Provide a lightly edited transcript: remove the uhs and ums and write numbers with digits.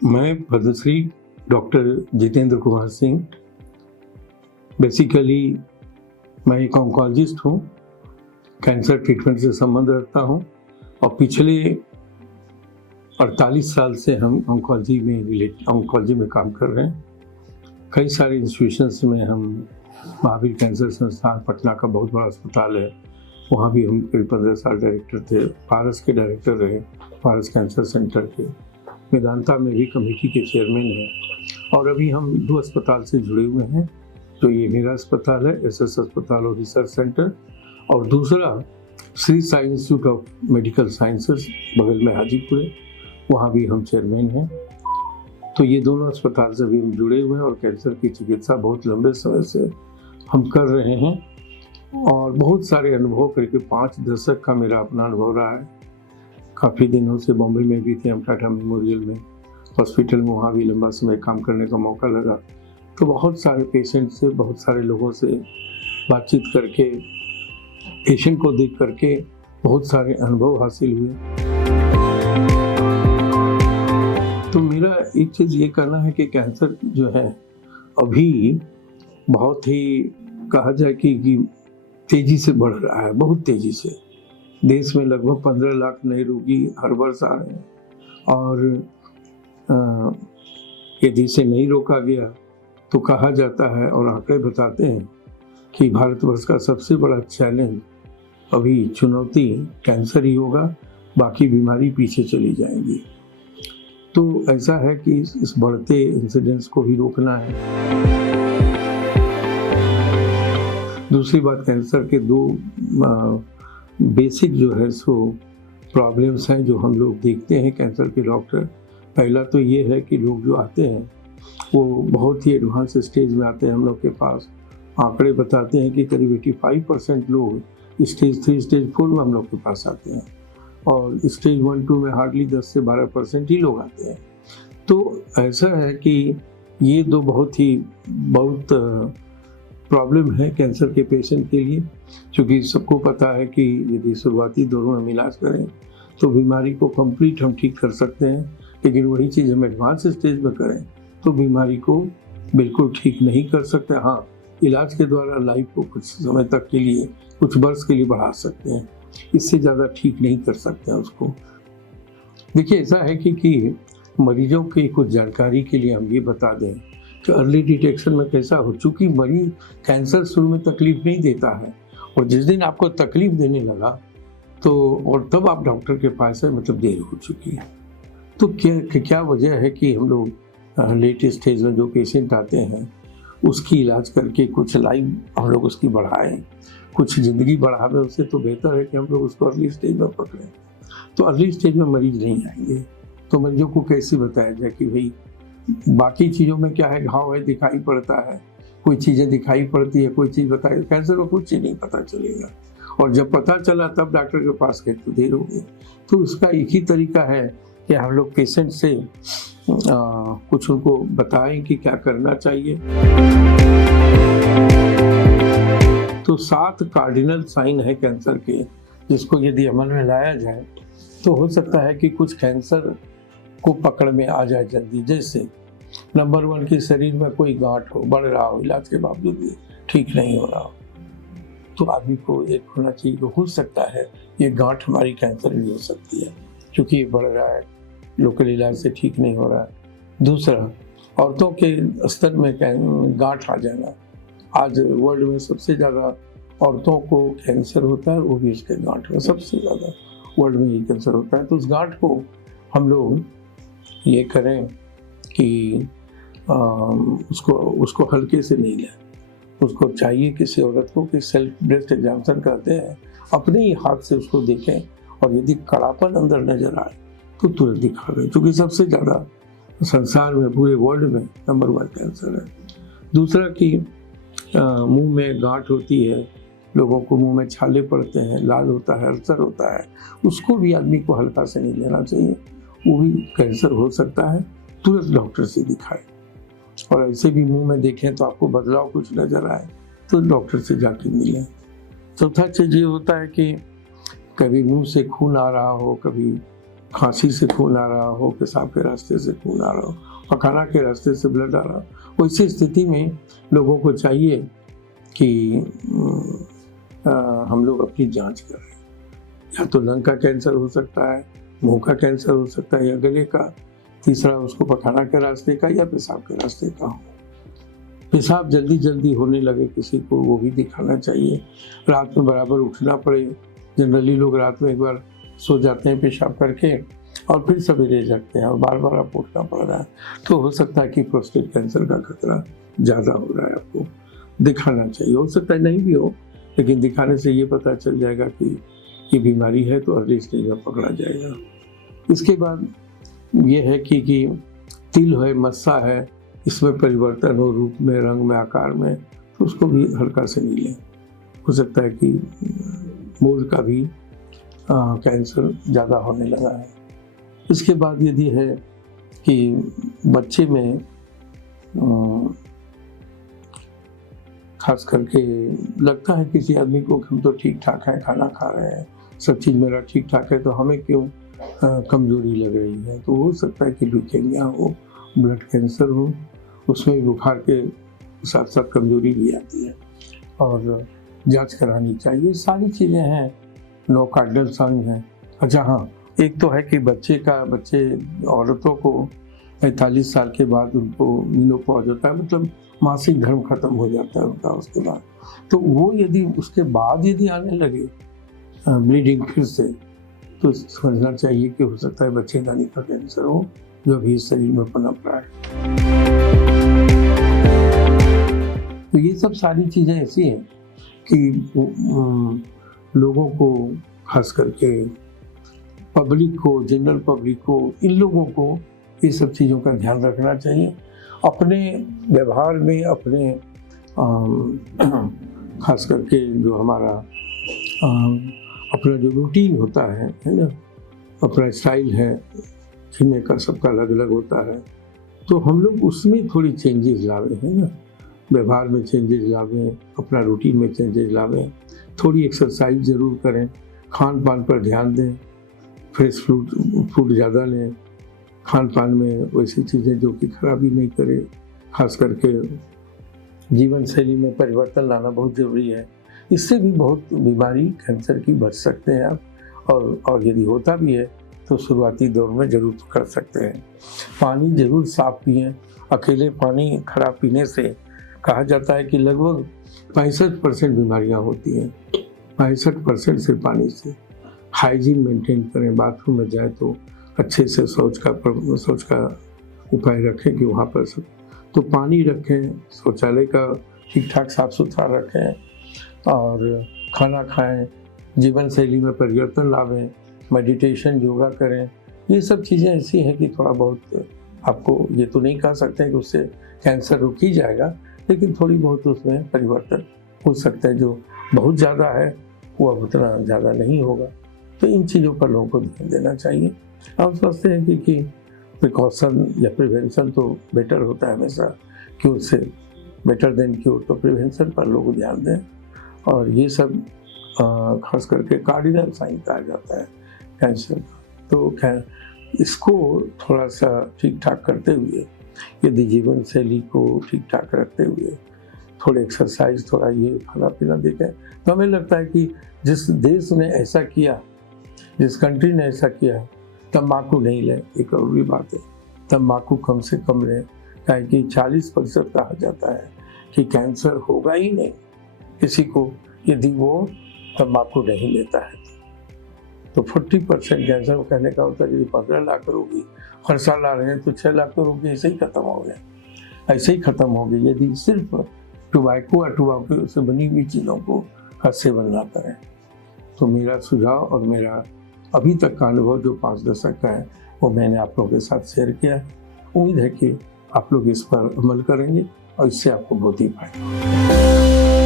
मैं Padmashri doctor Jitendra Kumar Singh. Basically मैं एक ऑन्कोलॉजिस्ट हूँ, कैंसर ट्रीटमेंट से संबंध रखता हूँ और पिछले 48 साल से हम ऑन्कोलॉजी में काम कर रहे हैं। कई सारे इंस्टीट्यूशंस में हम महावीर कैंसर संस्थान पटना का बहुत बड़ा अस्पताल है, वहाँ भी हम करीब 15 साल डायरेक्टर थे। पारस के डायरेक्टर रहे, पारस कैंसर सेंटर के। वेदांता में भी कमेटी के चेयरमैन हैं और अभी हम 2 अस्पताल से जुड़े हुए हैं। तो ये मेरा अस्पताल है, एसएस अस्पताल और रिसर्च सेंटर, और दूसरा Shri Sai institute of medical sciences बगल में हाजीपुर है, वहाँ भी हम चेयरमैन हैं। तो ये दोनों अस्पताल से भी हम जुड़े हुए हैं और कैंसर की चिकित्सा बहुत लंबे समय से हम कर रहे हैं और बहुत सारे अनुभव करके 5 दशक का मेरा अपना अनुभव रहा है। काफ़ी दिनों से बॉम्बे में भी थे हम, टाटा मेमोरियल में हॉस्पिटल में, वहाँ भी लंबा समय काम करने का मौका लगा। तो बहुत सारे पेशेंट से, बहुत सारे लोगों से बातचीत करके, पेशेंट को देख करके बहुत सारे अनुभव हासिल हुए। तो मेरा एक चीज़ ये कहना है कि कैंसर जो है अभी बहुत ही कहा जाए कि तेज़ी से बढ़ रहा है, बहुत तेज़ी से। देश में लगभग 15 लाख नए रोगी हर वर्ष आ रहे हैं और यदि इसे नहीं रोका गया तो कहा जाता है और आंकड़े बताते हैं कि भारतवर्ष का सबसे बड़ा चैलेंज, अभी चुनौती कैंसर ही होगा, बाकी बीमारी पीछे चली जाएंगी। तो ऐसा है कि इस बढ़ते इंसिडेंस को भी रोकना है। दूसरी बात, कैंसर के 2 बेसिक जो है सो प्रॉब्लम्स हैं जो हम लोग देखते हैं कैंसर के डॉक्टर। पहला तो ये है कि लोग जो आते हैं वो बहुत ही एडवांस स्टेज में आते हैं हम लोग के पास। आंकड़े बताते हैं कि करीब 85% लोग स्टेज 3, स्टेज 4 में हम लोग के पास आते हैं और स्टेज 1, 2 में हार्डली 10 से 12% ही लोग आते हैं। तो ऐसा है कि ये 2 बहुत प्रॉब्लम है कैंसर के पेशेंट के लिए, क्योंकि सबको पता है कि यदि शुरुआती दौर में हम इलाज करें तो बीमारी को कंप्लीट हम ठीक कर सकते हैं, लेकिन वही चीज़ हम एडवांस स्टेज में करें तो बीमारी को बिल्कुल ठीक नहीं कर सकते। हाँ, इलाज के द्वारा लाइफ को कुछ समय तक के लिए, कुछ वर्ष के लिए बढ़ा सकते हैं, इससे ज़्यादा ठीक नहीं कर सकते हैं उसको। देखिए, ऐसा है कि मरीजों की कुछ जानकारी के लिए हम ये बता दें कि अर्ली डिटेक्शन में कैसा हो, चूँकि मरीज कैंसर शुरू में तकलीफ नहीं देता है और जिस दिन आपको तकलीफ देने लगा तो और तब आप डॉक्टर के पास है, मतलब देर हो चुकी है। तो क्या वजह है कि हम लोग लेट स्टेज में जो पेशेंट आते हैं उसकी इलाज करके कुछ लाइफ हम लोग उसकी बढ़ाएं, कुछ ज़िंदगी बढ़ावे, उससे तो बेहतर है कि हम लोग उसको अर्ली स्टेज में पकड़ें। तो अर्ली स्टेज में मरीज नहीं आएंगे तो मरीजों को कैसे बताया जाए कि भाई बाकी चीज़ों में क्या है, घाव है, दिखाई पड़ता है, कोई चीज़ें दिखाई पड़ती है, कोई चीज़ बताए, कैंसर को कुछ ही नहीं पता चलेगा और जब पता चला तब डॉक्टर के पास गए तो देर हो गई। तो उसका एक ही तरीका है कि हम लोग पेशेंट से कुछ उनको बताएं कि क्या करना चाहिए। तो 7 कार्डिनल साइन है कैंसर के, जिसको यदि अमल में लाया जाए तो हो सकता है कि कुछ कैंसर को पकड़ में आ जाए जल्दी। जैसे नंबर 1 कि शरीर में कोई गांठ हो, बढ़ रहा हो, इलाज के बावजूद भी ठीक नहीं हो रहा हो, तो आदमी को एक होना चाहिए कि हो सकता है ये गांठ हमारी कैंसर भी हो सकती है, क्योंकि ये बढ़ रहा है, लोकल इलाज से ठीक नहीं हो रहा है। दूसरा, औरतों के स्तर में गांठ आ जाना। आज वर्ल्ड में सबसे ज़्यादा औरतों को कैंसर होता है, वो भी इसके गांठ में सबसे ज़्यादा वर्ल्ड में ये कैंसर होता है। तो उस गांठ को हम लोग ये करें कि उसको हल्के से नहीं लें। उसको चाहिए किसी औरत को कि सेल्फ ब्रेस्ट एग्जामिनेशन करते हैं, अपने ही हाथ से उसको देखें और यदि कड़ापन अंदर नजर आए तो तुरंत दिखा दें, क्योंकि सबसे ज़्यादा संसार में, पूरे वर्ल्ड में नंबर 1 कैंसर है। दूसरा कि मुंह में गांठ होती है, लोगों को मुंह में छाले पड़ते हैं, लाल होता है, अल्सर होता है, उसको भी आदमी को हल्का से नहीं लेना चाहिए, वो भी कैंसर हो सकता है। तुरंत डॉक्टर से दिखाएं और ऐसे भी मुंह में देखें तो आपको बदलाव कुछ नजर आए तो डॉक्टर से जाके मिलें। चौथा चीज़ ये होता है कि कभी मुंह से खून आ रहा हो, कभी खांसी से खून आ रहा हो, पेशाब के रास्ते से खून आ रहा हो, पखाना के रास्ते से ब्लड आ रहा हो, ऐसी स्थिति में लोगों को चाहिए कि हम लोग अपनी जांच करें। या तो लंग का कैंसर हो सकता है, मुंह का कैंसर हो सकता है या गले का, तीसरा उसको पखाना के रास्ते का या पेशाब के रास्ते का हो। पेशाब जल्दी जल्दी होने लगे किसी को, वो भी दिखाना चाहिए। रात में बराबर उठना पड़े, जनरली लोग रात में एक बार सो जाते हैं पेशाब करके और फिर सवेरे जगते हैं और बार बार आपको उठना पड़ रहा है, तो हो सकता है कि प्रोस्टेट कैंसर का खतरा ज़्यादा हो रहा है। आपको दिखाना चाहिए, हो सकता है नहीं भी हो, लेकिन दिखाने से ये पता चल जाएगा कि ये बीमारी है, तो अर्ली स्टेज में पकड़ा जाएगा। इसके बाद ये है कि तिल है, मस्सा है, इसमें परिवर्तन हो रूप में, रंग में, आकार में, तो उसको भी हल्का से नहीं लें। हो सकता है कि मूल का भी कैंसर ज़्यादा होने लगा है। इसके बाद यदि है कि बच्चे में खास करके लगता है किसी आदमी को हम तो ठीक ठाक है, खाना खा रहे हैं, सब चीज़ मेरा ठीक ठाक है, तो हमें क्यों कमजोरी लग रही है। तो हो सकता है कि ल्यूकेमिया हो, ब्लड कैंसर हो, उसमें बुखार के साथ साथ कमजोरी भी आती है और जांच करानी चाहिए। सारी चीज़ें हैं, नो कार्डिनल साइन है। अच्छा हाँ, एक तो है कि बच्चे औरतों को 45 साल के बाद उनको मेनोपॉज होता है, मतलब मासिक धर्म खत्म हो जाता है उनका उसके बाद। तो वो यदि उसके बाद यदि आने लगे ब्लीडिंग फिर से, तो समझना चाहिए कि हो सकता है बच्चेदानी का कैंसर हो जो भी शरीर में पनप रहा है। तो ये सब सारी चीज़ें ऐसी हैं कि लोगों को, खास करके पब्लिक को, जनरल पब्लिक को, इन लोगों को ये सब चीज़ों का ध्यान रखना चाहिए अपने व्यवहार में, अपने खास करके जो हमारा अपना जो रूटीन होता है ना, अपना स्टाइल है जीने का, सबका अलग अलग होता है, तो हम लोग उसमें थोड़ी चेंजेस लावे हैं ना, व्यवहार में चेंजेस लावें, अपना रूटीन में चेंजेस लावें, थोड़ी एक्सरसाइज ज़रूर करें, खान पान पर ध्यान दें, फ्रेश फ्रूट ज़्यादा लें, खान पान में वैसी चीज़ें जो कि खराबी नहीं करे, खास करके जीवन शैली में परिवर्तन लाना बहुत ज़रूरी है। इससे भी बहुत बीमारी कैंसर की बच सकते हैं आप, और यदि होता भी है तो शुरुआती दौर में ज़रूर कर सकते हैं। पानी ज़रूर साफ पिएं। अकेले पानी खराब पीने से कहा जाता है कि लगभग 65% बीमारियां होती हैं, 65% सिर्फ पानी से। हाइजीन मेंटेन करें, बाथरूम में जाए तो अच्छे से शौच का उपाय रखें कि वहाँ पर सब तो पानी रखें, शौचालय का ठीक ठाक साफ सुथरा रखें और खाना खाएं, जीवन शैली में परिवर्तन लावें, मेडिटेशन, योगा करें। ये सब चीज़ें ऐसी हैं कि थोड़ा बहुत आपको, ये तो नहीं कह सकते कि उससे कैंसर रुक ही जाएगा, लेकिन थोड़ी बहुत उसमें परिवर्तन हो सकता है। जो बहुत ज़्यादा है वो अब उतना ज़्यादा नहीं होगा। तो इन चीज़ों पर लोगों को ध्यान देना चाहिए। हम सोचते हैं कि प्रिकॉशन या प्रिवेंशन तो बेटर होता है हमेशा, क्योर से बेटर देन क्योर, तो प्रिवेंशन पर लोग ध्यान दें। और ये सब खास करके कार्डिनल साइन कहा जाता है कैंसर। तो इसको थोड़ा सा ठीक ठाक करते हुए, यदि जीवन शैली को ठीक ठाक रखते हुए, थोड़े एक्सरसाइज, थोड़ा ये खाना पीना देखें, तो हमें लगता है कि जिस देश ने ऐसा किया, जिस कंट्री ने ऐसा किया, तम्बाकू नहीं लें, एक और भी बात है, तम्बाकू कम से कम लें, कि 40% कहा जाता है कि कैंसर होगा ही नहीं किसी को यदि वो तम्बाकू नहीं लेता है। तो 40% कैंसर कहने का होता है यदि 15 लाख रोगी हर साल आ रहे हैं तो 6 लाख रोगी ऐसे ही खत्म हो गए, ऐसे ही खत्म हो गए यदि सिर्फ टोबैको या टोबैको से बनी हुई चीज़ों को का सेवन ना करें। तो मेरा सुझाव और मेरा अभी तक का अनुभव जो 5 दशक का है वो मैंने आप लोगों के साथ शेयर किया। उम्मीद है कि आप लोग इस पर अमल करेंगे और इससे आपको बहुत ही फायदा होगा।